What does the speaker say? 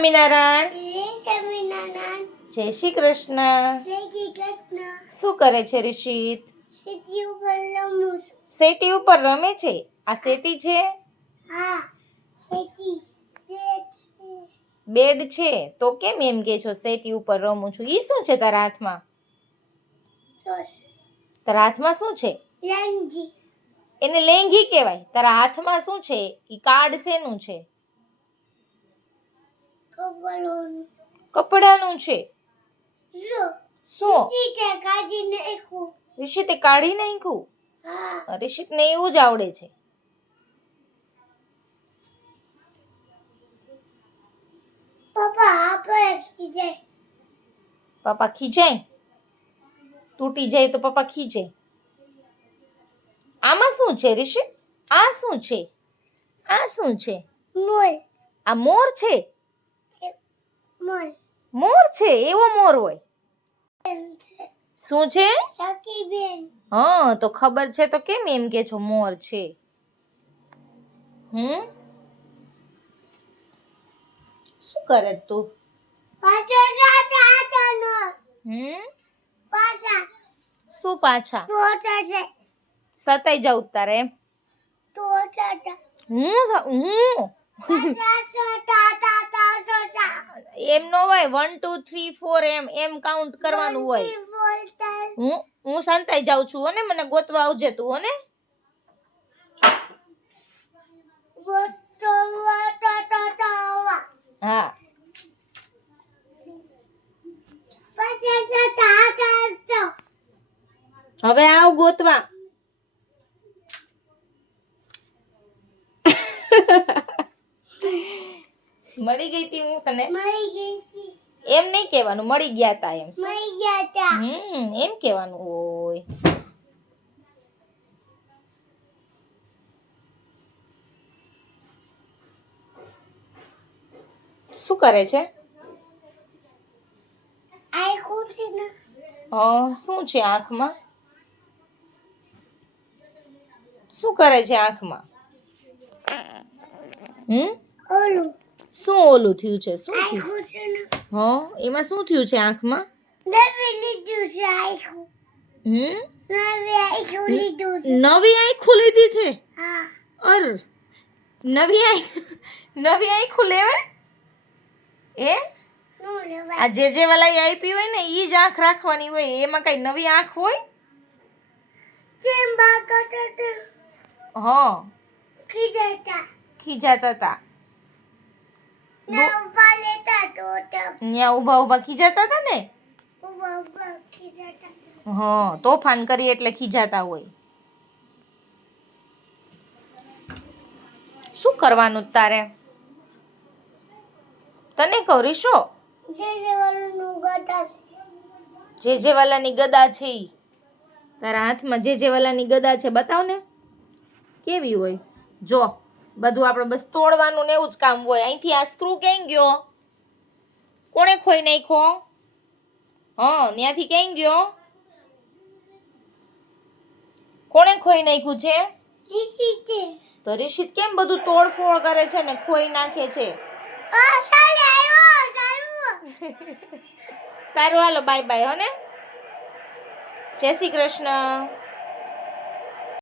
સ્વામિનારાયણ. જય શ્રી કૃષ્ણ. શું કરે છે રિષિત? સેટી ઉપર રમે છે. આ સેટી છે? બેડ છે. તો કેમ એમ કે છો સેટી ઉપર રમું છું? ઈ શું છે તારા હાથમાં? તારા હાથમાં શું છે? એને લેંઘી કહેવાય. તારા હાથમાં શું છે? ઈ કાર્ડ શેનું છે? કપડાનું છે. શું? રિષિતે કાઢી નાખ્યું. રિષિત ને એવું જ આવડે છે. પપ્પા ખીજાય? તૂટી જાય તો પપ્પા ખીજાય. આમાં શું છે રિષિત? આ શું છે? આ શું છે? આ મોર છે. મોર છે. એવો મોર હોય. શું છે? હા, તો ખબર છે તો કેમ એમ કે છો મોર છે? શું કરે તું? શું પાછા? સતાઈ જાઉં તારે એમ? એમ નો હોય. 1 2 3 4 એમ કાઉન્ટ કરવાનું હોય. હું સંતાઈ જાઉં છું હો ને. મને ગોતવા આવજે તું હો ને. હા. હવે આવ ગોતવા. મળી ગઈ તી હું તને? એમ નહીં કહેવાનું મળી ગયા તા એમ. એમ કહેવાનું હોય. શું કરે છે? શું છે આંખમાં? શું કરે છે આંખમાં? શું ઓલું થયું છે? શું થયું? એમાં શું થયું છે આંખમાં? નવી આંખો લીધી છે? અર નવી આંખો લેવાય? આ જે વાલા આપી હોય ને ઈ જ આંખ રાખવાની હોય. એમાં કઈ નવી આંખ હોય? ખીજાતા હતા. ન્યા ઉભા ખીજાતા હતા ને? તોફાન કરી એટલે ખીજાતા હોય. શું કરવાનું તારે? તને કહું રીશો, જે વાલાની ગદા છે ઈ. તારા હાથમાં જે વાલાની ગદા છે બતાવ ને. કેવી હોય? જો બધું આપણે બસ તોડવાનું ને એવું જ કામ હોય. અહીંથી આ સ્ક્રૂ ક્યાં ગયો? કોણે ખોઈ નાખ્યો? ત્યાંથી ક્યાં ગયો? કોણે ખોઈ નાખ્યું છે? તો રિષિત કેમ બધું તોડફોડ કરે છે ને ખોઈ નાખે છે? સારું હાલો બાય બાય હો ને. જય શ્રી કૃષ્ણ.